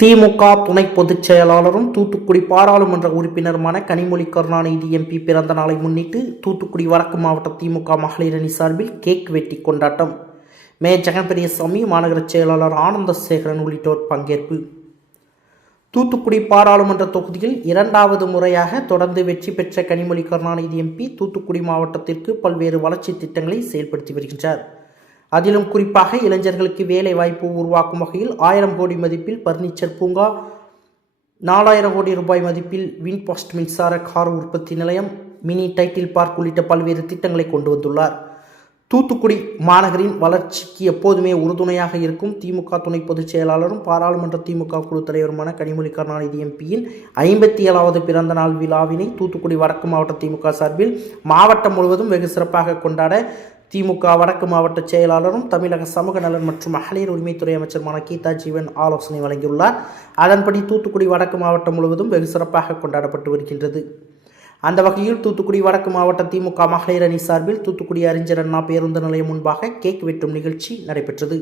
திமுக துணை பொதுச் செயலாளரும் தூத்துக்குடி பாராளுமன்ற உறுப்பினருமான கனிமொழி கருணாநிதி எம்பி பிறந்த நாளை முன்னிட்டு தூத்துக்குடி வடக்கு மாவட்ட திமுக மகளிர் அணி சார்பில் கேக் வெட்டி கொண்டாட்டம். மே. ஜெகன்பிரியசாமி மாநகர செயலாளர் ஆனந்த சேகரன் உள்ளிட்டோர் பங்கேற்பு. தூத்துக்குடி பாராளுமன்ற தொகுதியில் இரண்டாவது முறையாக தொடர்ந்து வெற்றி பெற்ற கனிமொழி கருணாநிதி எம்பி தூத்துக்குடி மாவட்டத்திற்கு பல்வேறு வளர்ச்சி திட்டங்களை செயல்படுத்தி வருகின்றார். அதிலும் குறிப்பாக இளைஞர்களுக்கு வேலை வாய்ப்பு உருவாக்கும் வகையில் ஆயிரம் கோடி மதிப்பில் பர்னிச்சர் பூங்கா நாலாயிரம் கோடி ரூபாய் மதிப்பில் வின்பாஸ்ட் மின்சார கார் உற்பத்தி நிலையம் மினி டைட்டில் பார்க் உள்ளிட்ட பல்வேறு திட்டங்களை கொண்டு வந்துள்ளார். தூத்துக்குடி மாநகரின் வளர்ச்சிக்கு எப்போதுமே உறுதுணையாக இருக்கும் திமுக துணை பொதுச் செயலாளரும் பாராளுமன்ற திமுக குழு தலைவருமான கனிமொழி கருணாநிதி எம்பியின் ஐம்பத்தி ஏழாவது பிறந்த நாள் விழாவினை தூத்துக்குடி வடக்கு மாவட்ட திமுக சார்பில் மாவட்டம் முழுவதும் வெகு சிறப்பாக கொண்டாட திமுக வடக்கு மாவட்ட செயலாளரும் தமிழக சமூக நலன் மற்றும் மகளிர் உரிமைத்துறை அமைச்சருமான கீதா ஜீவன் ஆலோசனை வழங்கியுள்ளார். அதன்படி தூத்துக்குடி வடக்கு மாவட்டம் முழுவதும் வெகு சிறப்பாக கொண்டாடப்பட்டு வருகின்றது. அந்த வகையில் தூத்துக்குடி வடக்கு மாவட்ட திமுக மகளிர் அணி சார்பில் தூத்துக்குடி அறிஞர் அண்ணா பேருந்து நிலையம் முன்பாக கேக் வெட்டும் நிகழ்ச்சி நடைபெற்றது.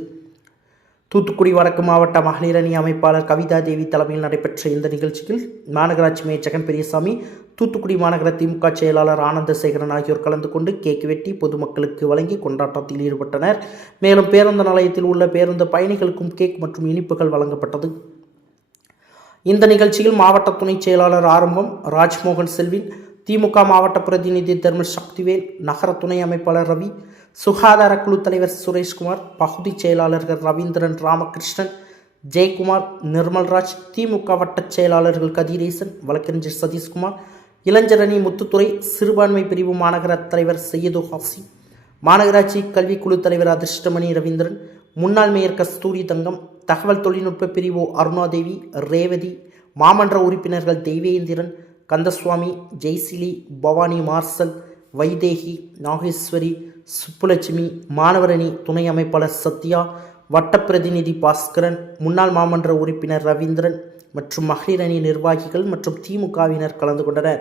தூத்துக்குடி வடக்கு மாவட்ட மகளிர் அணி அமைப்பாளர் கவிதா தேவி தலைமையில் நடைபெற்ற இந்த நிகழ்ச்சியில் மாநகராட்சி மேயர் ஜெகன் பெரியசாமி தூத்துக்குடி மாநகர திமுக செயலாளர் ஆனந்தசேகரன் ஆகியோர் கலந்து கொண்டு கேக் வெட்டி பொதுமக்களுக்கு வழங்கி கொண்டாட்டத்தில் ஈடுபட்டனர். மேலும் பேருந்து நிலையத்தில் உள்ள பேருந்து பயணிகளுக்கும் கேக் மற்றும் இனிப்புகள் வழங்கப்பட்டது. இந்த நிகழ்ச்சியில் மாவட்ட துணைச் செயலாளர் ஆரம்பம் ராஜ்மோகன் செல்வின் திமுக மாவட்ட பிரதிநிதி தர்ம சக்திவேல் நகர துணை அமைப்பாளர் ரவி சுகாதார குழு தலைவர் சுரேஷ்குமார் பகுதி செயலாளர்கள் ரவீந்திரன் ராமகிருஷ்ணன் ஜெயக்குமார் நிர்மல்ராஜ் திமுக வட்டச் செயலாளர்கள் கதிரேசன் வழக்கறிஞர் சதீஷ்குமார் இளைஞரணி முத்துத்துறை சிறுபான்மை பிரிவு மாநகர தலைவர் சையது ஹாசி மாநகராட்சி கல்விக்குழு தலைவர் அதிர்ஷ்டமணி ரவீந்திரன் முன்னாள் மேயர் கஸ்தூரி தங்கம் தகவல் தொழில்நுட்ப பிரிவு அருணாதேவி ரேவதி மாமன்ற உறுப்பினர்கள் தெய்வேந்திரன் கந்தசுவாமி ஜெய்சிலி பவானி மார்சல் வைதேகி நாகேஸ்வரி சுப்புலட்சுமி மாணவரணி துணை அமைப்பாளர் சத்யா வட்ட பிரதிநிதி பாஸ்கரன் முன்னாள் மாமன்ற உறுப்பினர் ரவீந்திரன் மற்றும் மகளிர் அணி நிர்வாகிகள் மற்றும் திமுகவினர் கலந்து கொண்டனர்.